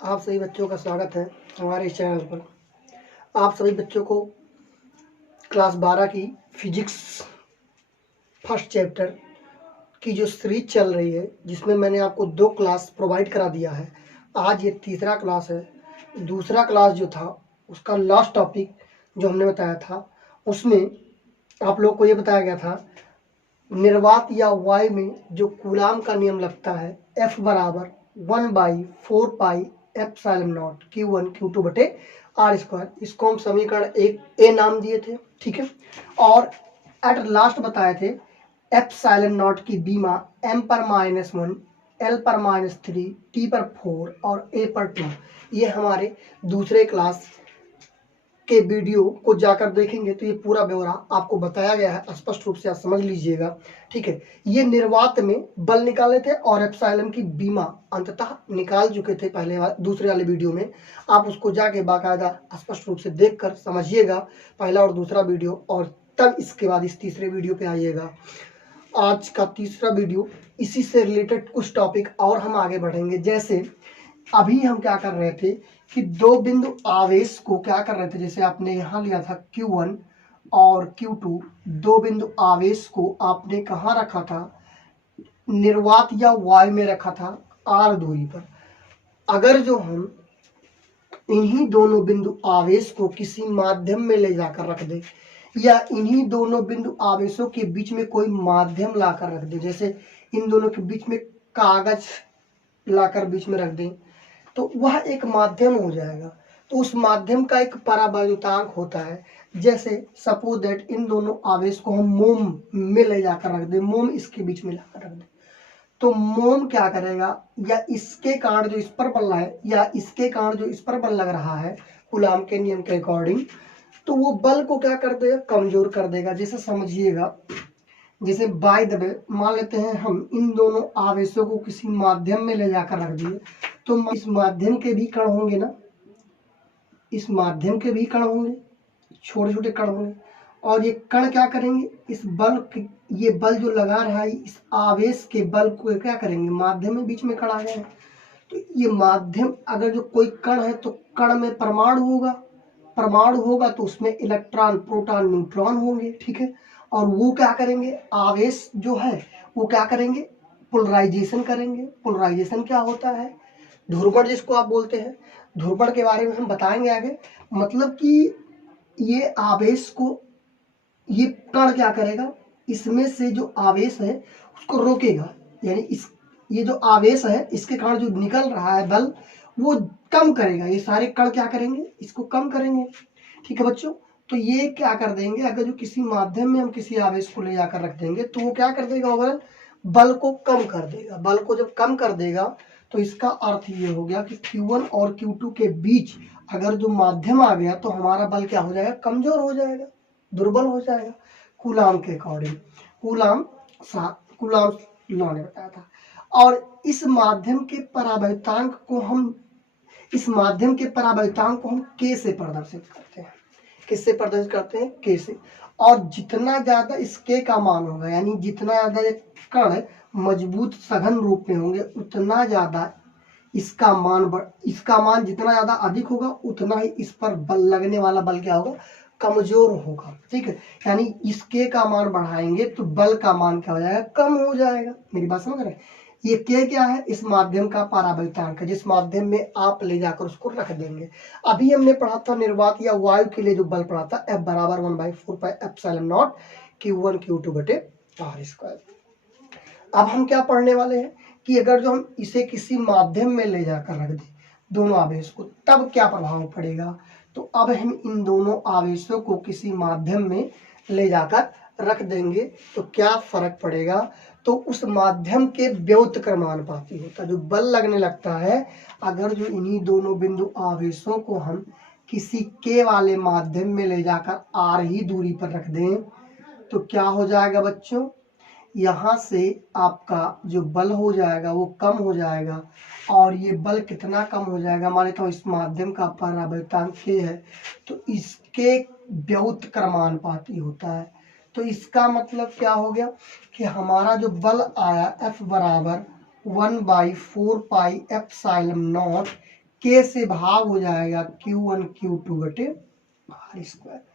आप सभी बच्चों का स्वागत है हमारे इस चैनल पर। आप सभी बच्चों को क्लास 12 की फिजिक्स फर्स्ट चैप्टर की जो सीरीज चल रही है, जिसमें मैंने आपको 2 क्लास प्रोवाइड करा दिया है। आज ये तीसरा क्लास है। दूसरा क्लास जो था उसका लास्ट टॉपिक जो हमने बताया था, उसमें आप लोग को ये बताया गया था निर्वात या वायु में जो कूलाम का नियम लगता है, F बराबर 1/4 pi epsilon not Q1 Q2 बटे R स्क्वायर। इसको हम समीकरण 1 ए नाम दिए थे, ठीक है। और एट लास्ट बताए थे एप्सिलॉन नॉट की बीमा m पर -1, l पर -3, t पर 4 और a पर 2। ये हमारे दूसरे क्लास के वीडियो को जाकर देखेंगे तो ये पूरा ब्यौरा आपको बताया गया है, स्पष्ट रूप से आप समझ लीजिएगा, ठीक है। ये निर्वात में बल निकाले थे और एप्सिलॉन की बीमा अंततः निकाल चुके थे दूसरे वाले वीडियो में। आप उसको जाके बाकायदा स्पष्ट रूप से देखकर समझिएगा पहला और दूसरा वीडियो, और तब इसके बाद इस तीसरे वीडियो पे आइएगा। आज का तीसरा वीडियो इसी से रिलेटेड कुछ टॉपिक और हम आगे बढ़ेंगे। जैसे अभी हम क्या कर रहे थे कि 2 बिंदु आवेश को क्या कर रहे थे, जैसे आपने यहाँ लिया था Q1 और Q2, 2 बिंदु आवेश को आपने कहाँ रखा था, निर्वात या वायु में रखा था R दूरी पर। अगर जो हम इन्हीं दोनों बिंदु आवेश को किसी माध्यम में ले जाकर रख दे, या इन्हीं दोनों बिंदु आवेशों के बीच में कोई माध्यम लाकर रख दे, जैसे इन दोनों के बीच में कागज लाकर बीच में रख दें, तो वह एक माध्यम हो जाएगा। तो उस माध्यम का एक परावैद्युतांक होता है। जैसे सपोज दैट इन दोनों आवेश को हम मोम में ले जाकर रख दें, मोम इसके बीच में लाकर रख दें, तो मोम क्या करेगा, या इसके कारण जो इस पर बल रहा है या इसके कारण जो इस पर बल लग रहा है कूलाम के नियम के अकॉर्डिंग, तो वो बल को क्या कर देगा, कमजोर कर देगा। जैसे समझिएगा, जैसे बाय द वे मान लेते हैं हम इन दोनों आवेशों को किसी माध्यम में ले जाकर रख दिए, तो इस माध्यम के भी कण होंगे ना, इस माध्यम के भी कण होंगे, छोटे छोटे कण होंगे, और ये कण क्या करेंगे, इस बल, ये बल जो लगा रहा है इस आवेश के बल को क्या करेंगे, माध्यम में बीच में कण आ गए हैं, तो ये माध्यम, अगर जो कोई कण है तो कण में परमाणु होगा, परमाणु होगा तो उसमें इलेक्ट्रॉन प्रोटॉन न्यूट्रॉन होंगे, ठीक है। और वो क्या करेंगे, आवेश जो है वो क्या करेंगे, पोलराइजेशन करेंगे। पोलराइजेशन क्या होता है, ध्रुवण जिसको आप बोलते हैं, ध्रुवण के बारे में हम बताएंगे आगे। मतलब कि ये आवेश को, ये कण क्या करेगा, इसमें से जो आवेश है उसको रोकेगा, यानी ये जो आवेश है इसके कारण जो निकल रहा है बल वो कम करेगा। ये सारे कण क्या करेंगे, इसको कम करेंगे, ठीक है बच्चों। तो ये क्या कर देंगे, अगर जो किसी माध्यम में हम किसी आवेश को ले जाकर रख देंगे तो वो क्या कर देगा, ओवरऑल बल को कम कर देगा। बल को जब कम कर देगा तो इसका अर्थ ये हो गया कि Q1 और Q2 के बीच अगर जो माध्यम आ गया तो हमारा बल क्या हो जाएगा, कमजोर हो जाएगा, दुर्बल हो जाएगा कूलाम के अकॉर्डिंग। कूलाम लॉ ने बताया था। और इस माध्यम के परावैद्युतांक को हम K से प्रदर्शित करते हैं। किससे प्रदर्शित करते हैं, K से। और जितना ज्यादा इस K का मान होगा, यानी जितना ज्यादा ये कण मजबूत सघन रूप में होंगे, उतना ज्यादा इसका मान जितना ज्यादा अधिक होगा उतना ही इस पर बल लगने वाला बल क्या होगा, कमजोर होगा, ठीक है। यानी इस K का मान बढ़ाएंगे तो बल का मान क्या हो जाएगा, कम हो जाएगा। मेरी बात समझ रहे हैं। ये K क्या है, इस माध्यम का परावैद्युतांक है, जिस माध्यम में आप ले जाकर उसको रख देंगे। अभी हमने पढ़ा था निर्वात या वायु के लिए जो बल पढ़ा था, F बराबर 1/4 pi epsilon not Q1 Q2 बटे R स्क्वायर। अब हम क्या पढ़ने वाले हैं कि अगर जो हम इसे किसी माध्यम में ले जाकर रख दें दोनों आवेश को, तब क्या प्रभाव पड़ेगा। तो अब हम इन दोनों आवेशों को किसी माध्यम में ले जाकर रख देंगे तो क्या फर्क पड़ेगा, तो उस माध्यम के व्युत्क्रमानुपाती होता है, जो बल लगने लगता है। अगर जो इन्हीं दोनों बिंदु आवेशों को हम किसी K वाले माध्यम में ले जाकर R ही दूरी पर रख दें तो क्या हो जाएगा बच्चों, यहाँ से आपका जो बल हो जाएगा वो कम हो जाएगा। और ये बल कितना कम हो जाएगा, मान लेता हूँ इस माध्यम का परावैद्युतांक K है तो इसके व्युत्क्रमानुपाती होता है। तो इसका मतलब क्या हो गया कि हमारा जो बल आया F बराबर 1/4 पाई एप्सिलॉन नॉट के से भाग हो जाएगा Q1 Q2 बटे आर स्क्वायर।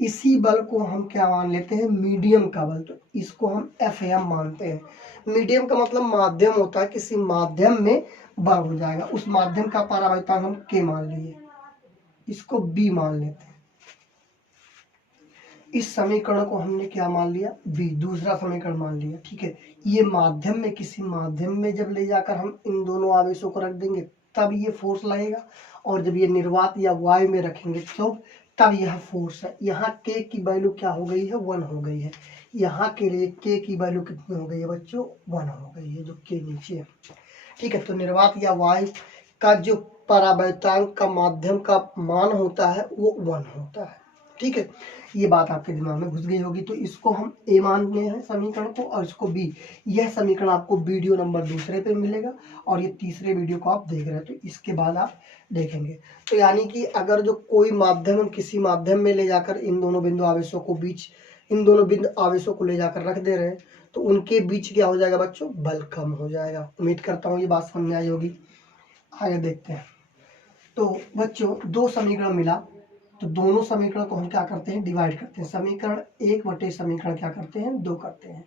इसी बल को हम क्या मान लेते हैं, मीडियम का बल, तो इसको हम Fm मानते हैं। मीडियम का मतलब माध्यम होता है, किसी माध्यम में बल हो जाएगा, उस माध्यम का परावर्तन हम K मान लिए, इसको B मान लेते हैं। इस समीकरण को हमने क्या मान लिया, B, दूसरा समीकरण मान लिया, ठीक है। ये माध्यम में, किसी माध्यम में जब ले जाकर हम इन दोनों आवेशों को रख देंगे तब ये फोर्स लगेगा, और जब ये निर्वात या वायु में रखेंगे तो तब यह फोर्स है। यहाँ K की वैल्यू क्या हो गई है, 1 हो गई है। यहाँ के लिए K की वैल्यू कितनी हो गई है बच्चों, 1 हो गई है, जो K नीचे है, ठीक है। तो निर्वात या वायु का जो परावर्तांक का माध्यम का मान होता है वो 1 होता है, ठीक है। ये बात आपके दिमाग में घुस गई होगी। तो इसको हम ए मानते हैं समीकरण को, और इसको बी। यह समीकरण आपको वीडियो नंबर 2 पे मिलेगा, और ये तीसरे वीडियो को आप देख रहे हैं, तो इसके बाद आप देखेंगे। तो यानी कि अगर जो कोई माध्यम, हम किसी माध्यम में ले जाकर इन दोनों बिंदु आवेशों को बीच, इन दोनों बिंदु आवेशों को ले जाकर रख दे रहे हैं, तो उनके बीच क्या हो जाएगा बच्चों, बल कम हो जाएगा। उम्मीद करता हूँ ये बात समझ आई होगी। आगे देखते हैं। तो बच्चों 2 समीकरण मिला, तो दोनों समीकरण को हम क्या करते हैं, डिवाइड करते हैं। समीकरण 1 बटे समीकरण क्या करते हैं, 2 करते हैं।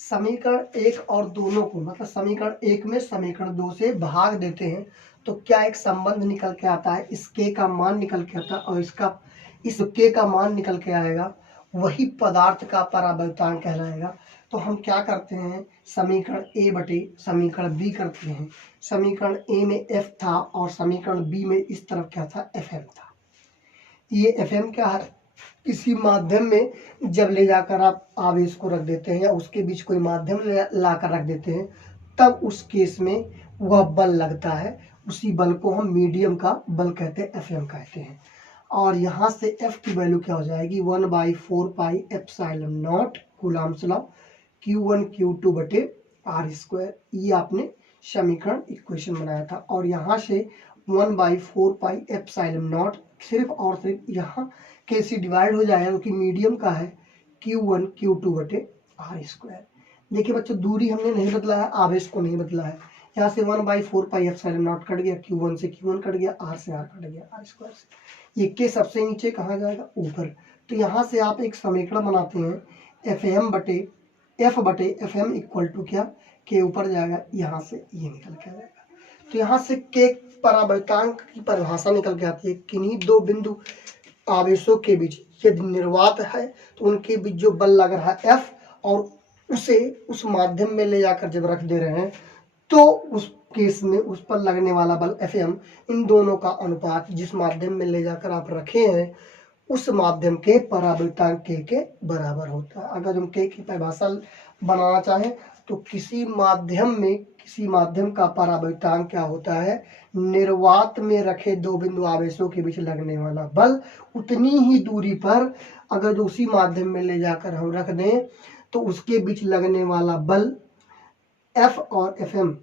समीकरण 1 और दोनों को, मतलब समीकरण 1 में समीकरण 2 से भाग देते हैं, तो क्या एक संबंध निकल के आता है, इस k का मान निकल के आता है, और इसका, इस k का मान निकल के आएगा, वही पदार्थ का परावर्तांक कहलाएगा। तो हम क्या करते हैं, समीकरण a बटे समीकरण b करते हैं। समीकरण a में f था, और समीकरण b में इस तरफ क्या था, fm था। ये fm क्या है, किसी माध्यम में जब ले जाकर आप आवेश को रख देते हैं, या उसके बीच कोई माध्यम ला कर रख देते हैं, तब उस केस में वह बल लगता है, उसी बल को हम मीडियम का बल कहते हैं, Fm कहते हैं। और यहाँ से F की वैल्यू क्या हो जाएगी, 1/4 pi epsilon not Coulomb's law Q1 Q2 बटे आर स्क्वायर। ये आपने समीकरण इक्वेशन बनाया था, और यहाँ से 1/4 पाई एप्सिलॉन नॉट सिर्फ और सिर्फ यहाँ कैसे डिवाइड हो जाएगा, क्योंकि मीडियम का है, Q1 Q2 बटे आर स्क्वायर। देखिए बच्चों, दूरी हमने नहीं बदला है, आवेश को नहीं बदला है। यहाँ से 1/4 पाई एप्सिलॉन नॉट कट गया, Q1 से Q1 कट गया, R से R कट गया, आर स्क्वायर से। ये के सबसे नीचे कहाँ जाएगा, ऊपर। तो यहाँ से आप एक समीकरण बनाते हैं, F बटे Fm इक्वल टू क्या, के ऊपर जाएगा, यहाँ से ये निकल के आ जाएगा। तो यहाँ से के परावर्तांक की परिभाषा निकल के आती है, किन्हीं दो बिंदु आवेशों के बीच यदि निर्वात है तो उनके बीच जो बल लग रहा है F, और उसे उस माध्यम में ले जाकर जब रख दे रहे हैं, तो उस केस में उस पर लगने वाला बल Fm, इन दोनों का अनुपात जिस माध्यम में ले जाकर आप रखे हैं उस माध्यम के परावर्तांक के बराबर होता है। अगर हम के की परिभाषा बनाना चाहें तो किसी माध्यम का परावर्तांक क्या होता है, निर्वात में रखे दो बिंदु आवेशों के बीच लगने वाला बल, उतनी ही दूरी पर अगर जो उसी माध्यम में ले जाकर हम रख दें तो उसके बीच लगने वाला बल F और Fm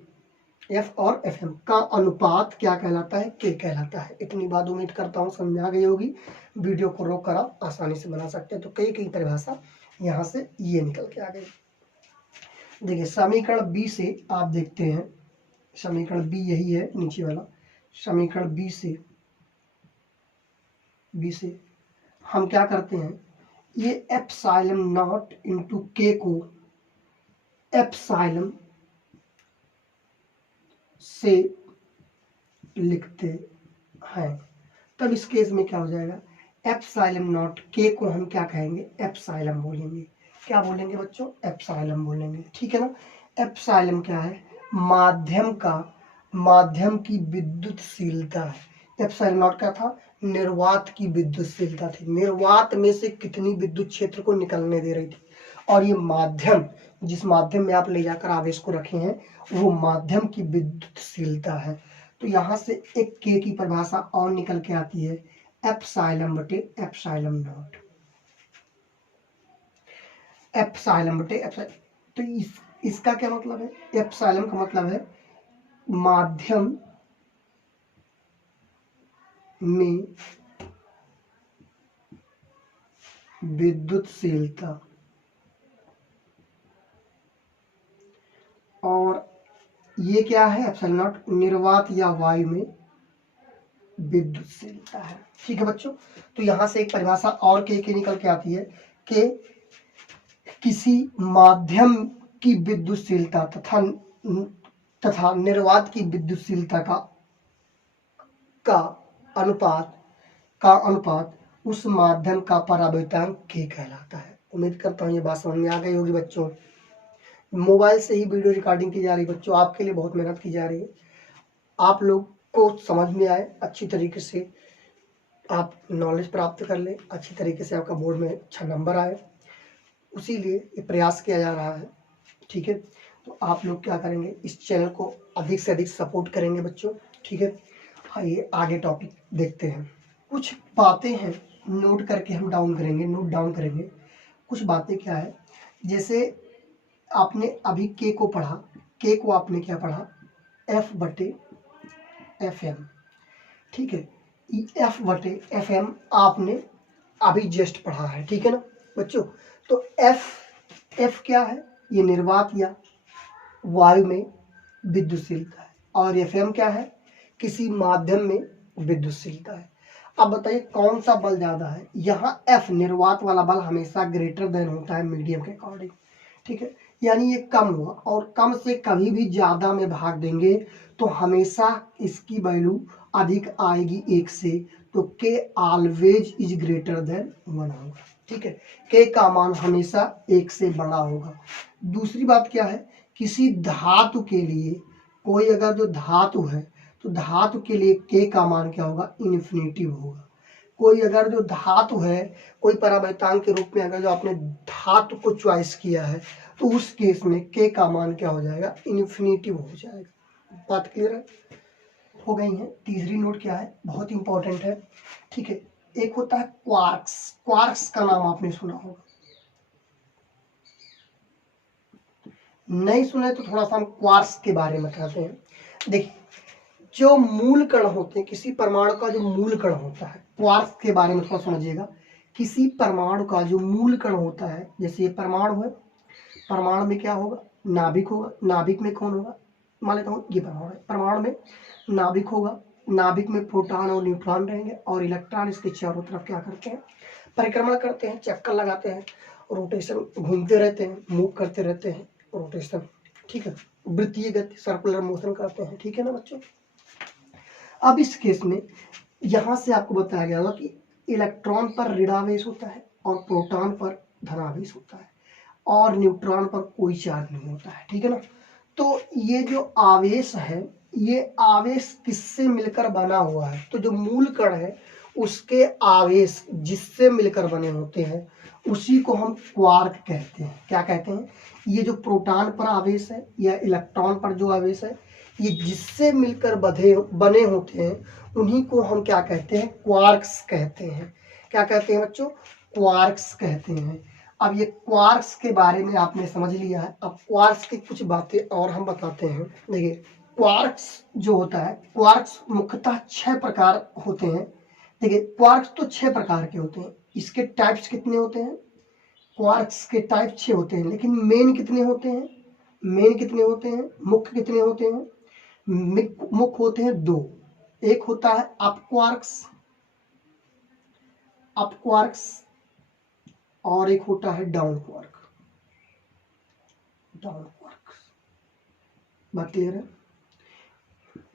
का अनुपात क्या कहलाता है, K कहलाता है। इतनी बात उम्मीद करता हूँ समझ आ गई होगी। वीडियो को रोक कर आप आसानी से बना सकते हैं। तो कई परिभाषा यहाँ से ये निकल के आ गई। देखिए समीकरण B से आप देखते हैं, समीकरण B यही है नीचे वाला। समीकरण B से हम क्या करते हैं, ये एप्सिलॉन नॉट इंटू K को एप्सिलॉन से लिखते हैं। तब इस केस में क्या हो जाएगा, एप्सिलॉन नॉट के को हम क्या कहेंगे, एप्सिलॉन बोलेंगे। क्या बोलेंगे बच्चों, एप्सिलॉन बोलेंगे, ठीक है ना। एप्सिलॉन क्या है, माध्यम की विद्युतशीलता है। एप्सिलॉन नॉट क्या था, निर्वात की विद्युतशीलता थी, निर्वात में से कितनी विद्युत क्षेत्र को निकलने दे रही थी। और ये माध्यम, जिस माध्यम में आप ले जाकर आवेश को रखे हैं, वो माध्यम की विद्युतशीलता है। तो यहाँ से एक के की परिभाषा और निकल के आती है, एप्सिलॉन बटे एप्सिलॉन नॉट। एप्सिलॉन बटे एप्सिलॉन, तो इसका क्या मतलब है, एप्सिलॉन का मतलब है माध्यम में विद्युतशीलता, और ये क्या है, एप्सिलॉन नॉट निर्वात या वायु में विद्युतशीलता है। ठीक है बच्चों, तो यहां से एक परिभाषा और के निकल के आती है कि किसी माध्यम की विद्युतशीलता तथा निर्वात की विद्युतशीलता का अनुपात उस माध्यम का परावर्तनांक के कहलाता है। उम्मीद करता हूँ ये बात समझ में आ गई होगी बच्चों। मोबाइल से ही वीडियो रिकॉर्डिंग की जा रही है बच्चों, आपके लिए बहुत मेहनत की जा रही है। आप लोग को समझ में आए, अच्छी तरीके से आप नॉलेज प्राप्त कर ले, अच्छी तरीके से आपका बोर्ड में अच्छा नंबर आए, उसी लिए ये प्रयास किया जा रहा है। ठीक है, तो आप लोग क्या करेंगे, इस चैनल को अधिक से अधिक सपोर्ट करेंगे बच्चों। ठीक है, आइए आगे टॉपिक देखते हैं। कुछ बातें हैं नोट करके हम नोट डाउन करेंगे। कुछ बातें क्या है, जैसे आपने अभी के को पढ़ा, के को आपने क्या पढ़ा, F/FM। ठीक है, F/FM आपने अभी जस्ट पढ़ा है। ठीक है ना बच्चों, तो F क्या है, ये निर्वात या वायु में विद्युतशीलता है, और FM क्या है, किसी माध्यम में विद्युतशीलता है। अब बताइए कौन सा बल ज्यादा है। यहाँ F निर्वात वाला बल हमेशा ग्रेटर देन होता है मीडियम के अकॉर्डिंग। ठीक है, यानी ये कम हुआ, और कम से कभी भी ज्यादा में भाग देंगे तो हमेशा इसकी वैल्यू अधिक आएगी 1 से, तो K always is greater than 1 होगा। ठीक है, K का मान हमेशा 1 से बड़ा होगा। दूसरी बात क्या है, किसी धातु के लिए, कोई अगर जो धातु है तो धातु के लिए K का मान क्या होगा, इन्फिनिटिव होगा। कोई अगर जो धातु है, कोई परावर्तनांक के रूप में अगर जो आपने धातु को चॉइस किया है, तो उस केस में K का मान क्या हो जाएगा, इन्फिनिटिव हो जाएगा। बात क्लियर है, हो गई है। तीसरी नोट क्या है, बहुत इंपॉर्टेंट है। ठीक है, एक होता है क्वार्क्स। क्वार्क्स का नाम आपने सुना होगा, नहीं सुने तो थोड़ा सा हम क्वार्क्स के बारे में बताते हैं। देखिए, जो मूल कण होते हैं, किसी परमाणु का जो मूल कण होता है, क्वार्क्स के बारे में थोड़ा समझिएगा। किसी परमाणु का जो मूल कण होता है, जैसे ये परमाणु है, परमाणु में क्या होगा, नाभिक होगा। नाभिक में कौन होगा, मान लेता हूँ ये परमाणु है, परमाणु में नाभिक होगा। नाभिक में प्रोटॉन और न्यूट्रॉन रहेंगे, और इलेक्ट्रॉन इसके चारों तरफ क्या करते हैं, परिक्रमण करते हैं, चक्कर लगाते हैं, रोटेशन, घूमते रहते हैं, मूव करते रहते हैं, रोटेशन। ठीक है, वृत्तीय गति, सर्कुलर मोशन करते हैं। ठीक है ना बच्चों। अब इस केस में यहां से आपको बताया गया होगा कि इलेक्ट्रॉन पर ऋणावेश होता है, और प्रोटॉन पर धनावेश होता है, और न्यूट्रॉन पर कोई चार्ज नहीं होता है। ठीक है ना, तो ये जो आवेश है, ये आवेश किससे मिलकर बना हुआ है, तो जो मूल कण है उसके आवेश जिससे मिलकर बने होते हैं उसी को हम क्वार्क कहते हैं। क्या कहते हैं, ये जो प्रोटॉन पर आवेश है या इलेक्ट्रॉन पर जो आवेश है, ये जिससे मिलकर बने होते हैं उन्हीं को हम क्या कहते हैं, क्वार्क्स कहते हैं। क्या कहते हैं बच्चों, क्वार्क्स कहते हैं। अब ये क्वार्क्स के बारे में आपने समझ लिया है। अब क्वार्क्स की कुछ बातें और हम बताते हैं। देखिए, क्वार्क्स जो होता है, क्वार्क्स मुख्यतः 6 प्रकार होते हैं। देखिए, क्वार्क्स तो 6 प्रकार के होते हैं। इसके टाइप्स कितने होते हैं, क्वार्क्स के टाइप 6 होते हैं, लेकिन मेन कितने होते हैं, मेन कितने होते हैं, मुख्य कितने होते हैं, मुख्य होते हैं 2। एक होता है अप क्वार्क्स, और एक होता है डाउन क्वार्क्स। बात क्लियर है।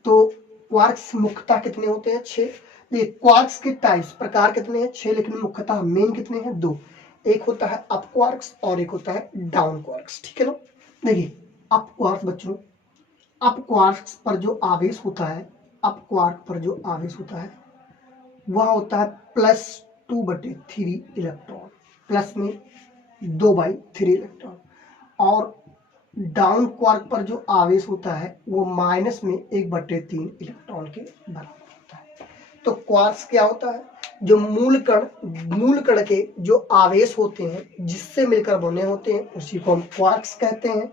तो क्वार्क्स मुख्यतः कितने होते हैं, 6। ये क्वार्क्स के टाइप्स, प्रकार कितने हैं, 6, लेकिन मुख्यतः मेन कितने हैं, 2। एक होता है अप क्वार्क्स और एक होता है डाउन क्वार्क्स। ठीक है ना। देखिए, अप क्वार्क्स बच्चों, अप क्वार्क्स पर जो आवेश होता है, अप क्वार्क पर जो आवेश होता है वह होता है +2/3 इलेक्ट्रॉन, प्लस में 2/3 इलेक्ट्रॉन। और डाउन क्वार्क पर जो आवेश होता है वो माइनस में 1/3 इलेक्ट्रॉन के बराबर होता है। तो क्वार्क्स क्या होता है, जो मूल कण के जो आवेश होते हैं जिससे मिलकर बने होते हैं उसी को हम क्वार्क्स कहते हैं।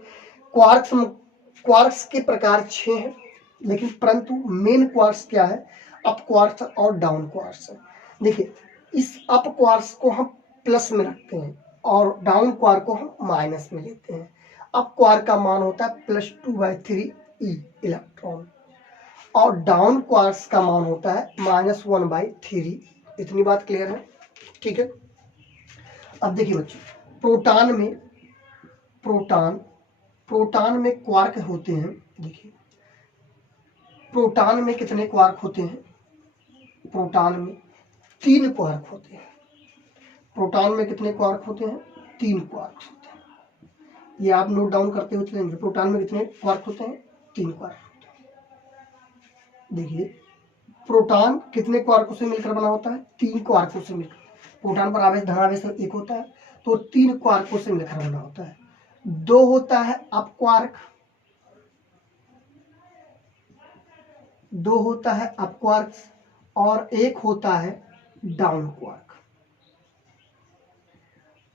क्वार्क्स के प्रकार 6 हैं, लेकिन परंतु मेन क्वार्क्स क्या है, अप क्वार्क्स और डाउन क्वार्क्स है। देखिए, इस अप क्वार्क्स को हम प्लस में रखते हैं और डाउन क्वार्क को हम माइनस में लेते हैं। अप क्वार्क का मान होता है +2/3 इलेक्ट्रॉन, और डाउन क्वार्क्स का मान होता है -1/3। इतनी बात क्लियर है? ठीक है। अब देखिए बच्चों, प्रोटॉन में क्वार्क होते हैं। देखिए प्रोटॉन में कितने क्वार्क होते हैं? प्रोटॉन में 3 क्वार्क होते हैं। प्रोटॉन में कितने क्वार्क होते हैं? 3 क्वार्क होते हैं। ये आप नोट डाउन करते हुए चलेंगे। प्रोटॉन में कितने क्वार्क होते हैं? 3 क्वार्क होते हैं। देखिए प्रोटॉन कितने क्वार्कों से मिलकर बना होता है? 3 क्वार्कों से मिलकर। प्रोटॉन पर आवेश धनावेश 1 होता है, तो 3 क्वार्कों से मिलकर बना होता है। 2 होता है अप क्वार्क, 2 होता है अप क्वार्क और 1 होता है डाउन क्वार्क।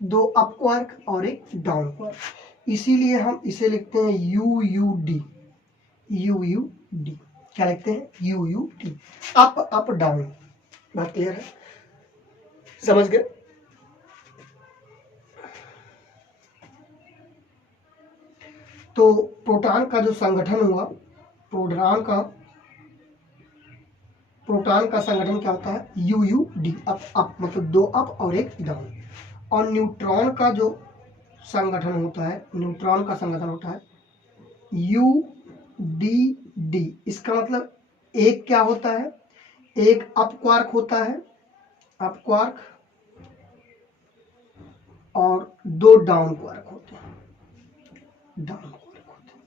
2 अप क्वार्क और 1 डाउन क्वार्क। इसीलिए हम इसे लिखते हैं UUD। UUD क्या लिखते हैं? UUD, up up down. बात क्लियर है? समझ गए? तो प्रोटॉन का जो संगठन हुआ, प्रोटॉन का संगठन क्या होता है? UUD, अप अप, मतलब 2 अप और 1 डाउन। और न्यूट्रॉन का जो संगठन होता है, न्यूट्रॉन का संगठन होता है UDD। इसका मतलब एक क्या होता है? एक अप क्वार्क होता है, अप क्वार्क, और 2 डाउन क्वार्क होते हैं, डाउन क्वार्क होते हैं।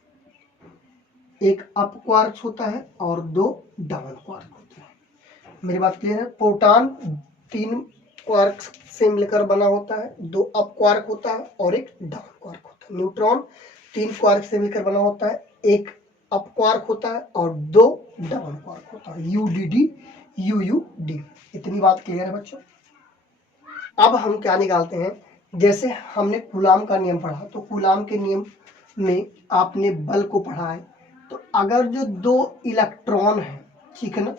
एक अप क्वार्क होता है और 2 डाउन क्वार्क होते हैं। मेरी बात क्लियर है? प्रोटॉन 3 क्वार्क से मिलकर बना होता है, 2 अप क्वार्क होता है और 1 डाउन क्वार्क होता है। न्यूट्रॉन 3 क्वार्क से मिलकर बना होता है, 1 अप क्वार्क होता है और 2 डाउन क्वार्क होता है। UDD UUD। इतनी बात क्लियर है बच्चों? अब हम क्या निकालते हैं? जैसे हमने कूलाम का नियम पढ़ा, तो कूलाम के नियम में आपने बल को पढ़ा है। तो अगर जो 2 इलेक्ट्रॉन है, ठीक है ना,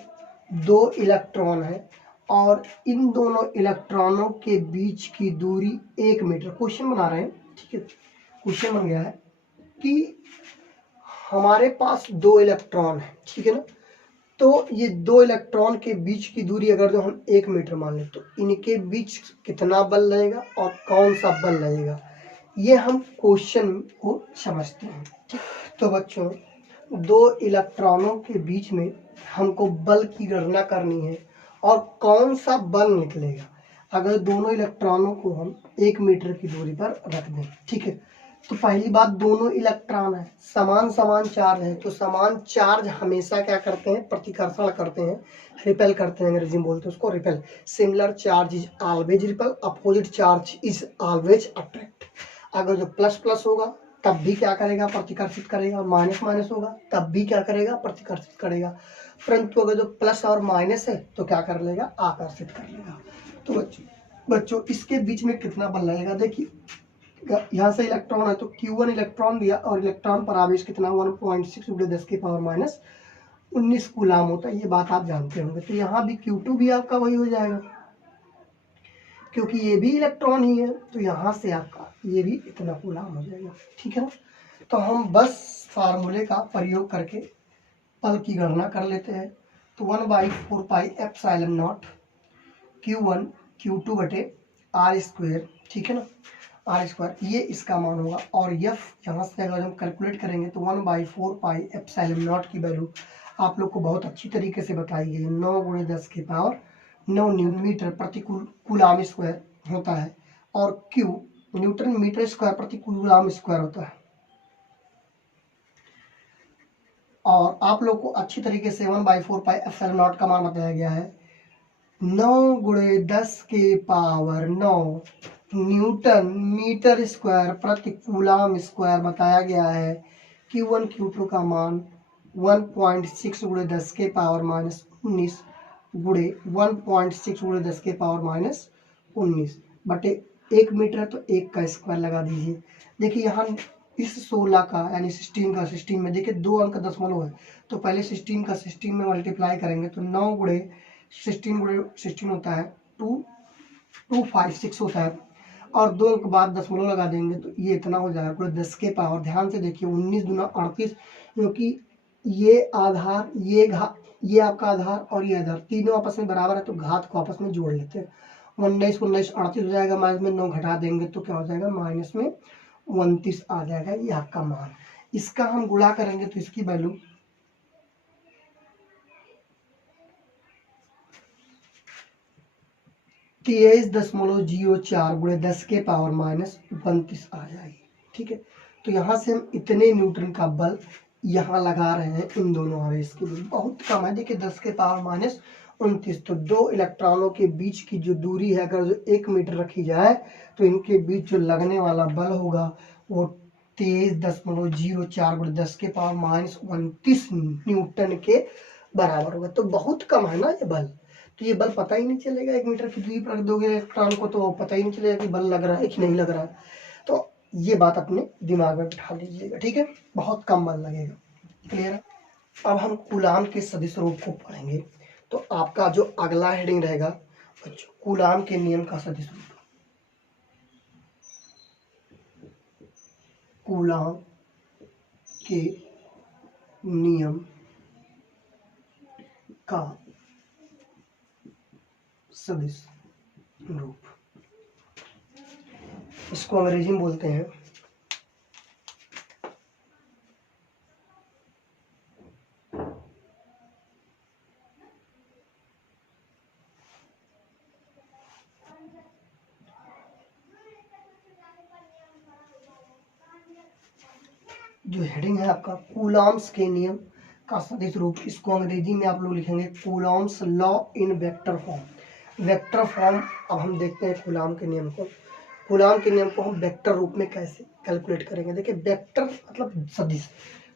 2 इलेक्ट्रॉन है और इन दोनों इलेक्ट्रॉनों के बीच की दूरी 1 मीटर, क्वेश्चन बना रहे हैं, ठीक है। क्वेश्चन बन गया है कि हमारे पास 2 इलेक्ट्रॉन है, ठीक है ना, तो ये 2 इलेक्ट्रॉन के बीच की दूरी अगर जो हम 1 मीटर मान लें, तो इनके बीच कितना बल लगेगा और कौन सा बल लगेगा, ये हम क्वेश्चन को समझते हैं। तो बच्चों 2 इलेक्ट्रॉनों के बीच में हमको बल की गणना करनी है और कौन सा बल निकलेगा अगर दोनों इलेक्ट्रॉनों को हम 1 मीटर की दूरी पर रख दें, ठीक है। तो पहली बात, दोनों इलेक्ट्रॉन है, समान समान चार्ज है, तो समान चार्ज हमेशा क्या करते हैं? प्रतिकर्षण करते हैं, रिपेल करते हैं, अंग्रेजी में बोलते हैं उसको repel. Similar charge is always repel, opposite charge is always attract. अगर जो प्लस प्लस होगा तब भी क्या करेगा? प्रतिकर्षित करेगा। माइनस माइनस होगा तब भी क्या करेगा? प्रतिकर्षित करेगा। परंतु अगर जो प्लस और माइनस है तो क्या कर लेगा? आकर्षित कर लेगा। तो बच्चों इसके बीच में कितना बल लगेगा? देखिए यहाँ से इलेक्ट्रॉन है तो Q1 इलेक्ट्रॉन दिया और इलेक्ट्रॉन पर आवेश कितना? 1.6 × 10⁻⁻19 कूलाम होता है। ये बात आप जानते होंगे। तो यहाँ भी Q2 भी आपका वही हो जाएगा, क्योंकि ये भी इलेक्ट्रॉन ही है, तो यहाँ से आपका ये भी इतना कूलाम हो जाएगा, ठीक है ना। तो हम बस फार्मूले का प्रयोग करके बल की गणना कर लेते हैं। तो 1/4πε0 Q1 Q2 बटे R², ठीक है ना, R², ये इसका मान होगा। और F यहाँ से अगर हम कैलकुलेट करेंगे तो 1/4πε0 की वैल्यू आप लोग को बहुत अच्छी तरीके से बताई गई, 9 × 10⁹ न्यूटन प्रति कूलाम स्क्वायर होता है, और Q न्यूटन मीटर स्क्वायर प्रति कूलाम स्क्वायर होता है। और आप लोग को अच्छी तरीके से 1/4πε0 का मान बताया गया है 9 × 10⁹ न्यूटन मीटर स्क्वायर प्रति कूलाम स्क्वायर बताया गया है। Q1 Q2 का मान 1.6 × 10⁻⁻19 × 1.6 × 10⁻⁻19 बटे 1 मीटर, तो 1 का स्क्वायर लगा दीजिए। देखिए यहाँ इस 16 का यानी 16 का 16 में देखिए 2 अंक दशमलव है, तो पहले 16 का 16 में मल्टीप्लाई करेंगे तो 9 × 16 होता है 256 होता है, और 2 अंक बाद दशमलव लगा देंगे तो ये इतना हो जाएगा पूरे 10 के पावर। ध्यान से देखिए 19 × 38, क्योंकि ये आधार, ये आपका आधार और ये आधार तीनों आपस में बराबर है, तो घात को आपस में जोड़ लेते हैं। 19 19 38 हो जाएगा, माइनस में 9 घटा देंगे तो क्या हो जाएगा, माइनस में 29 आ जाएगा। ये आपका मान, इसका हम गुणा करेंगे तो इसकी वैल्यू 23.04 गुणे 10 के पावर माइनस 29 आ जाएगी। ठीक है, तो यहाँ से हम इतने न्यूटन का बल यहाँ लगा रहे हैं इन दोनों आवेश के बीच। बहुत कम है, देखिए 10 के पावर माइनस 29, तो दो इलेक्ट्रॉनों के बीच की जो दूरी है अगर जो 1 मीटर रखी जाए तो इनके बीच जो लगने वाला बल होगा वो 23.04 गुणे 10 के पावर माइनस 29 न्यूटन के बराबर होगा। तो बहुत कम है ना ये बल, तो ये बल पता ही नहीं चलेगा। 1 मीटर की दूरी पर रख दोगे इलेक्ट्रॉन को तो पता ही नहीं चलेगा कि बल लग रहा है कि नहीं लग रहा है। तो ये बात अपने दिमाग में बिठा लीजिएगा। ठीक है, बहुत कम बल लगेगा। क्लियर है। अब हम कूलाम के सदिश रूप को पढ़ेंगे। तो आपका जो अगला हेडिंग रहेगा बच्चों, कूलाम के नियम का सदिश रूप। कूलाम के नियम का सदिश रूप, इसको अंग्रेजी में बोलते हैं जो हेडिंग है आपका कूलॉम्स के नियम का सदिश रूप, इसको अंग्रेजी में आप लोग लिखेंगे Coulomb's law in vector form. Vector form, अब हम देखते हैं कूलाम के नियम को। कूलाम के नियम को हम वेक्टर रूप में कैसे कैलकुलेट करेंगे। देखिए वेक्टर मतलब सदिश,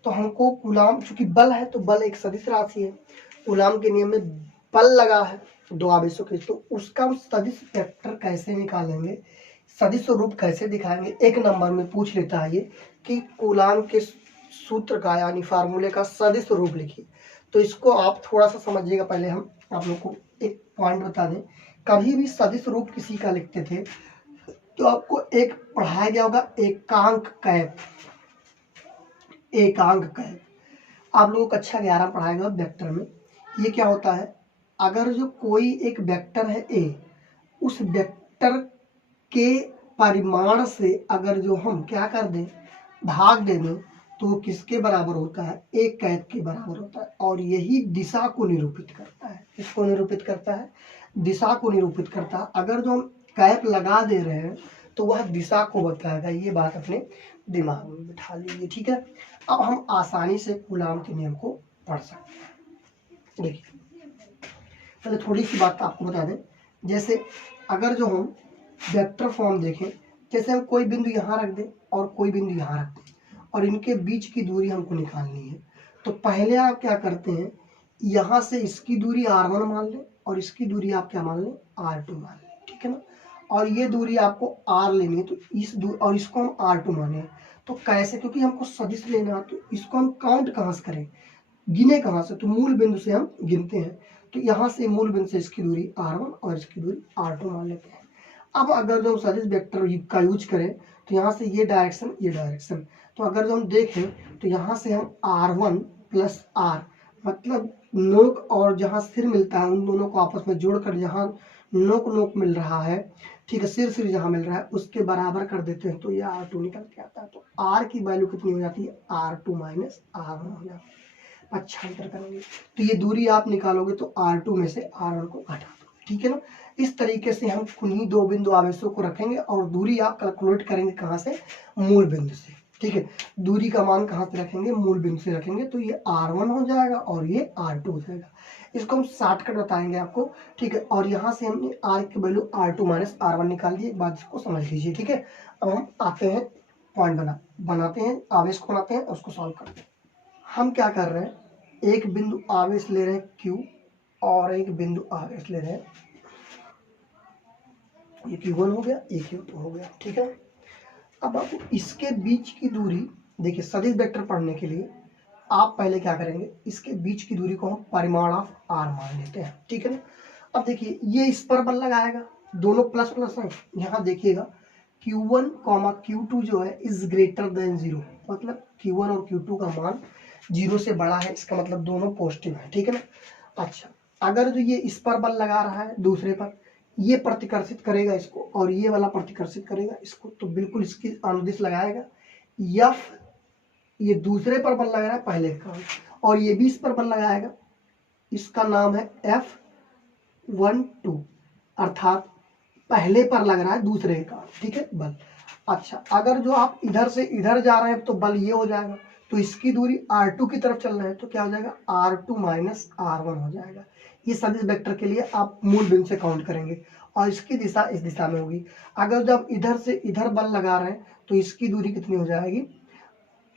तो हमको कूलाम, चूंकि बल है तो बल एक सदिश राशि है। कूलाम के नियम में बल लगा है दो आवेशों के, तो उसका हम सदिश वेक्टर कैसे निकालेंगे, सदिश रूप कैसे दिखाएंगे। एक नंबर में पूछ लेता है ये कि कूलाम के सूत्र का यानी फार्मूले का सदिश रूप लिखिए। तो इसको आप थोड़ा सा समझिएगा। पहले हम आप लोग को एक पॉइंट बता दें, कभी भी सदिश रूप किसी का लिखते थे तो आपको एक पढ़ाया गया होगा एकांक कैप। एकांक कैप आप लोगों को कक्षा 11 पढ़ाया गया वेक्टर में। ये क्या होता है, अगर जो कोई एक वेक्टर है ए, उस वेक्टर के परिमाण से अगर जो हम क्या कर दें, भाग दे दें, तो किसके बराबर होता है, एक कैप के बराबर होता है। और यही दिशा को निरूपित करता है। किसको निरूपित करता है, दिशा को निरूपित करता है। अगर जो हम कैप लगा दे रहे हैं तो वह दिशा को बताएगा। ये बात अपने दिमाग में बिठा लीजिए। ठीक है, अब हम आसानी से कूलाम के नियम को पढ़ सकते हैं। देखिए पहले थोड़ी सी बात आपको बता दें, जैसे अगर जो हम वेक्टर फॉर्म देखें, जैसे हम कोई बिंदु यहाँ रख दें और कोई बिंदु यहाँ रख दें और इनके बीच की दूरी हमको निकालनी है, तो पहले आप क्या करते हैं, यहाँ से इसकी दूरी r1 मान लें और इसकी दूरी आप क्या मान लें, r2 मान लें। ठीक है ना, और ये दूरी आपको r लेनी है, तो इस दूरी और इसको हम r2 माने। तो कैसे, क्योंकि हमको सदिश लेना है तो इसको हम काउंट कहाँ से करें, गिने कहाँ से, तो मूल बिंदु से हम गिनते हैं। तो यहाँ से मूल बिंदु से इसकी दूरी r1 और इसकी दूरी r2 मान लेते हैं। अब अगर जो हम सदिश वेक्टर का यूज करें तो यहाँ से ये डायरेक्शन ये डायरेक्शन, तो अगर जो हम देखें तो यहाँ से हम r1 प्लस r, मतलब नोक और जहाँ सिर मिलता है उन दोनों को आपस में जोड़कर जहाँ नोक नोक मिल रहा है, ठीक है, सिर सिर जहाँ मिल रहा है उसके बराबर कर देते हैं, तो ये r2 निकल के आता है। तो r की वैल्यू कितनी हो जाती है, r2 माइनस r1 हो जाती है। पक्षांतर करेंगे तो ये दूरी आप निकालोगे तो r2 में से r1 को घटा दो। ठीक है ना, इस तरीके से हम उन्हीं दो बिंदु आवेशों को रखेंगे और दूरी आप कैलकुलेट करेंगे कहाँ से, मूल बिंदु से। ठीक है, दूरी का मान कहाँ से रखेंगे, मूल बिंदु से रखेंगे, तो ये r1 हो जाएगा और ये r2 हो जाएगा। इसको हम शॉर्टकट बताएंगे आपको। ठीक है, और यहाँ से हमने r की वैल्यू r2 माइनस r1 निकाल दी। एक बात इसको समझ लीजिए। ठीक है, अब हम आते हैं पॉइंट बनाते हैं, आवेश को बनाते हैं और उसको सॉल्व करते हैं। हम क्या कर रहे हैं, एक बिंदु आवेश ले रहे हैं Q और एक बिंदु आवेश ले रहे हैं, ये Q1 हो गया, ये Q2 हो गया। ठीक है, अब आपको इसके बीच की दूरी, देखिए सदिश वेक्टर पढ़ने के लिए आप पहले क्या करेंगे, इसके बीच की दूरी को हम परिमाण ऑफ r मान लेते हैं। ठीक है ना, अब देखिए ये इस पर बल लगाएगा, दोनों प्लस प्लस है। यहाँ देखिएगा Q1, Q2 जो है इज ग्रेटर देन 0, मतलब Q1 और Q2 का मान जीरो से बड़ा है, इसका मतलब दोनों पॉजिटिव है, ठीक है ना। अच्छा, अगर जो ये इस पर बल लगा रहा है दूसरे पर, ये प्रतिकर्षित करेगा इसको और ये वाला प्रतिकर्षित करेगा इसको, तो बिल्कुल इसकी अनुदिश लगाएगा। एफ ये दूसरे पर बल लगा रहा है पहले का, और ये भी इस पर बल लगाएगा, इसका नाम है F12, अर्थात पहले पर लग रहा है दूसरे का, ठीक है, बल। अच्छा, अगर जो आप इधर से इधर जा रहे हैं तो बल ये हो जाएगा, तो इसकी दूरी R2 की तरफ चल रहे हैं तो क्या हो जाएगा, R2 माइनस R1 हो जाएगा। ये सदिश वेक्टर के लिए आप मूल बिंदु से काउंट करेंगे और इसकी दिशा इस दिशा में होगी। अगर जब इधर से इधर बल लगा रहे हैं तो इसकी दूरी कितनी हो जाएगी,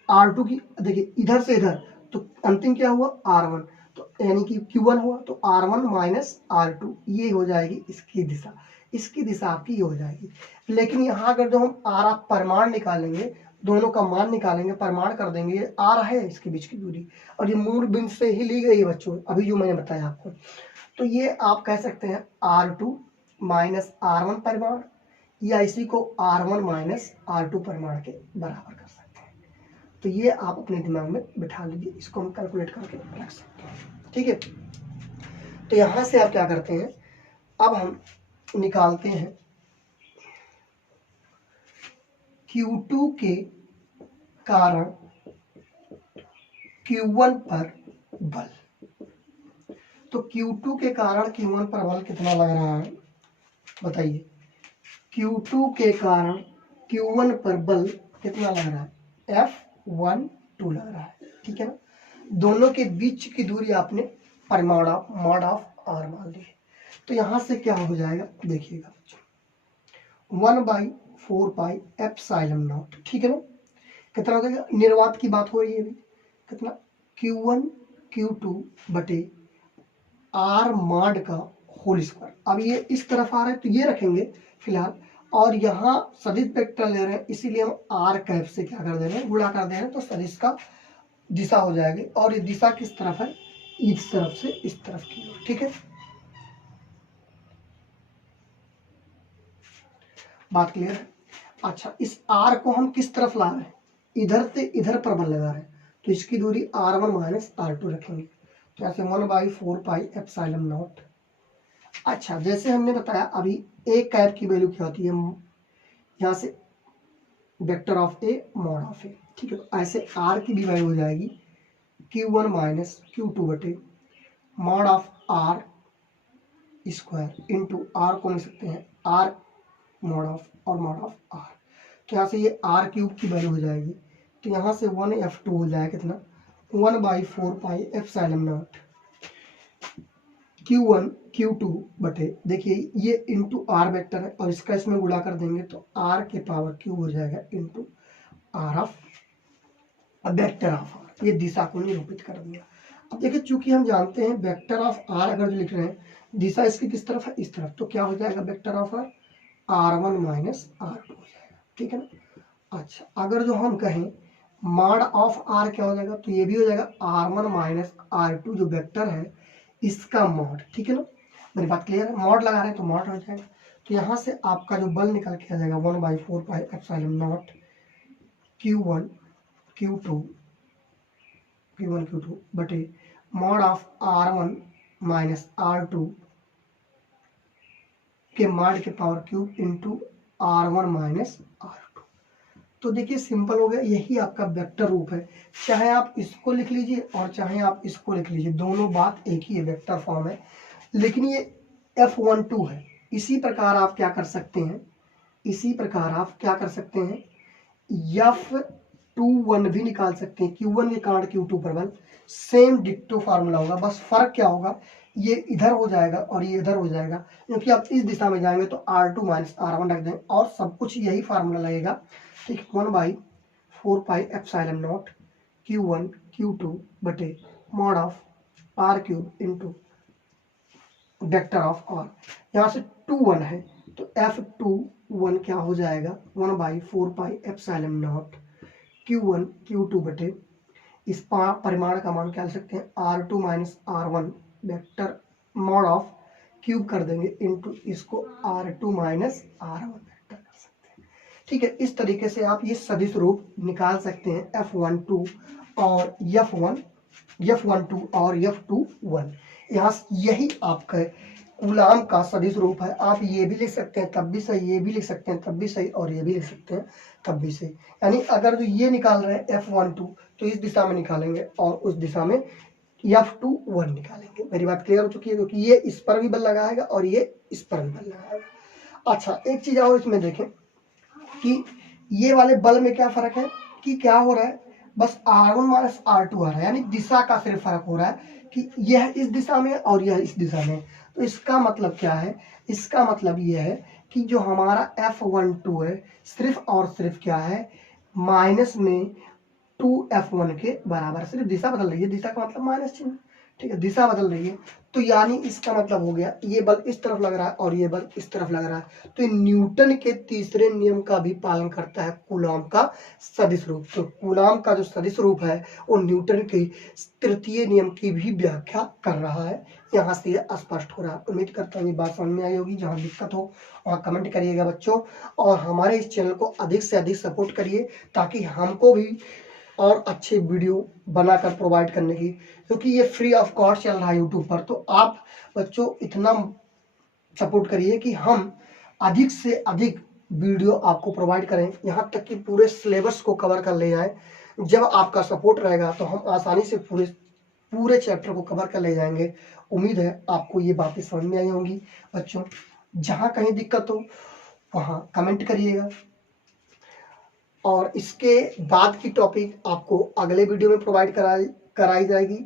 R2 की, देखिए इधर से इधर, तो अंतिम क्या हुआ R1, तो यानी कि Q1 हुआ, तो R1 माइनस R2 ये हो जाएगी इसकी दिशा। इसकी दिशा आपकी ये हो जाएगी। लेकिन यहाँ अगर जो हम आर परिमाण निकालेंगे, दोनों का मान निकालेंगे, परिमाण कर देंगे, ये आर है इसके बीच की दूरी और ये मूल बिंदु से ही ली गई है बच्चों, अभी जो मैंने बताया आपको। तो ये आप कह सकते हैं R2 माइनस R1 परिमाण, या इसी को R1 माइनस R2 परिमाण के बराबर कर सकते हैं। तो ये आप अपने दिमाग में बिठा लीजिए, इसको हम कैलकुलेट करके रख सकते हैं, ठीक है। तो यहाँ से आप क्या करते हैं, अब हम निकालते हैं Q2 के कारण Q1 पर बल। तो Q2 के कारण Q1 पर बल कितना लग रहा है बताइए। Q2 के कारण Q1 पर बल कितना लग रहा है, F12 लग रहा है, ठीक है ना। दोनों के बीच की दूरी आपने परिमाण ऑफ मॉड ऑफ आर मान ली है। तो यहां से क्या हो जाएगा देखिएगा बच्चों, 1/4 पाई एप्सिलॉन नॉट, ठीक है ना। कितना हो जाएगा, निर्वात की बात हो रही है अभी, कितना, Q1 Q2 बटे आर मॉड का होल स्क्वायर। अब ये इस तरफ आ रहा है तो ये रखेंगे फिलहाल, और यहाँ सदिश वेक्टर ले रहे हैं इसीलिए हम आर कैप से क्या कर दे रहे हैं, गुणा कर दे रहे हैं, तो सदिश का दिशा हो जाएगी। और ये दिशा किस तरफ है, इस तरफ से इस तरफ की ओर, ठीक है। बात क्लियर है। अच्छा, इस आर को हम किस तरफ ला रहे हैं, इधर से इधर पर बल लगा रहे हैं, तो इसकी दूरी R1 माइनस R2 रखेंगे, तो ऐसे 1/4 पाई एप्सिलॉन नॉट। अच्छा, जैसे हमने बताया अभी ए कैप की वैल्यू क्या होती है, यहाँ से vector of a mod of a, ठीक है। तो ऐसे आर की भी वैल्यू हो जाएगी Q1 माइनस Q2 बटे mod of R square into R को ले सकते हैं आर मॉड ऑफ और मॉड ऑफ आर। तो यहाँ से ये आर क्यूब की वैल्यू हो जाएगी, तो यहाँ से 1F2 हो जाएगा कितना, 1/4 pi epsilon not Q1 Q2 बटे, देखिए ये इंटू आर वेक्टर है और इसका इसमें गुणा कर देंगे तो आर के पावर क्यूब हो जाएगा into R of vector of R, ये दिशा को निरूपित कर दिया। अब देखिए चूंकि हम जानते हैं वेक्टर ऑफ आर अगर जो लिख रहे हैं दिशा इसकी किस तरफ है, इस तरफ, तो क्या हो जाएगा vector of are R1 minus R2 हो जाएगा, ठीक है ना। अच्छा, अगर जो हम कहें मॉड ऑफ आर क्या हो जाएगा, तो ये भी हो जाएगा R1 माइनस R2 जो वेक्टर है इसका मॉड, ठीक है ना। मेरी बात क्लियर है, मॉड लगा रहे हैं तो मॉड हो जाएगा। तो यहाँ से आपका जो बल निकल के आ जाएगा 1/4 pi epsilon not Q1 Q2 बटे mod of R1 minus R2 के मॉड के power cube into R1 minus R2। तो देखिए सिंपल हो गया, यही आपका वेक्टर रूप है। चाहे आप इसको लिख लीजिए और चाहे आप इसको लिख लीजिए, दोनों बात एक ही है, वेक्टर फॉर्म है, लेकिन ये F12 है। इसी प्रकार आप क्या कर सकते हैं, इसी प्रकार आप क्या कर सकते हैं, F21 भी निकाल सकते हैं, Q1 के कारण Q2 पर बल, सेम डिक्टो फार्मूला होगा, बस फर्क क्या होगा, ये इधर हो जाएगा और ये इधर हो जाएगा, क्योंकि आप इस दिशा में जाएंगे तो R2 माइनस R1 रख दें और सब कुछ यही फार्मूला लगेगा, ठीक। 1/4 pi epsilon not Q1 Q2 बटे mod of R cube into vector of R, यहाँ से 2 1 है तो F21 क्या हो जाएगा, 1/4 pi epsilon not Q1 Q2 बटे इस परिमाण का मान क्या ले सकते हैं, R2 minus R1 vector mod of cube कर देंगे इंटू इसको R2 माइनस R1 वेक्टर कर सकते हैं, ठीक है। इस तरीके से आप ये सदिश रूप निकाल सकते हैं F12 और F12 और F21। यहाँ यही आपका कूलाम का सदिश रूप है। आप ये भी लिख सकते हैं तब भी सही, ये भी लिख सकते हैं तब भी सही, और ये भी लिख सकते हैं तब भी सही। यानी अगर जो ये निकाल रहे हैं F12 तो इस दिशा में निकालेंगे और उस दिशा में F21 निकालेंगे। मेरी बात क्लियर हो चुकी है, क्योंकि ये इस पर भी बल लगाएगा और ये इस पर भी बल लगाएगा। अच्छा, एक चीज और इसमें देखें कि ये वाले बल में क्या फर्क है कि क्या हो रहा है, बस R1 माइनस R2 आ रहा है, यानी दिशा का सिर्फ फर्क हो रहा है कि यह इस दिशा में और यह इस दिशा में। तो इसका मतलब क्या है, इसका मतलब यह है कि जो हमारा F12 है सिर्फ और सिर्फ क्या है, माइनस में 2F1 के बराबर। सिर्फ दिशा बदल रही है, दिशा का मतलब माइनस चिन्ह, ठीक है, दिशा बदल रही है। तो यानी इसका मतलब हो गया ये बल इस तरफ लग रहा है और ये बल इस तरफ लग रहा है। तो न्यूटन के तीसरे नियम का भी पालन करता है कूलाम का सदिश रूप। तो कूलाम का जो सदिश रूप है वो न्यूटन के तृतीय नियम की भी व्याख्या कर रहा है। यहाँ से ये स्पष्ट हो रहा है। उम्मीद करता हूँ ये बात समझ में आई होगी। जहाँ दिक्कत हो वहाँ कमेंट करिएगा बच्चों, और हमारे इस चैनल को अधिक से अधिक सपोर्ट करिए ताकि हमको भी और अच्छे वीडियो बनाकर प्रोवाइड करने की, क्योंकि ये फ्री ऑफ कॉस्ट चल रहा है यूट्यूब पर। तो आप बच्चों इतना सपोर्ट करिए कि हम अधिक से अधिक वीडियो आपको प्रोवाइड करें, यहाँ तक कि पूरे सिलेबस को कवर कर ले जाएं। जब आपका सपोर्ट रहेगा तो हम आसानी से पूरे चैप्टर को कवर कर ले जाएंगे। उम्मीद है आपको ये बातें समझ में आई होंगी बच्चों। जहाँ कहीं दिक्कत हो वहाँ कमेंट करिएगा, और इसके बाद की टॉपिक आपको अगले वीडियो में प्रोवाइड कराई जाएगी।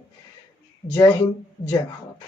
जय हिंद, जय भारत।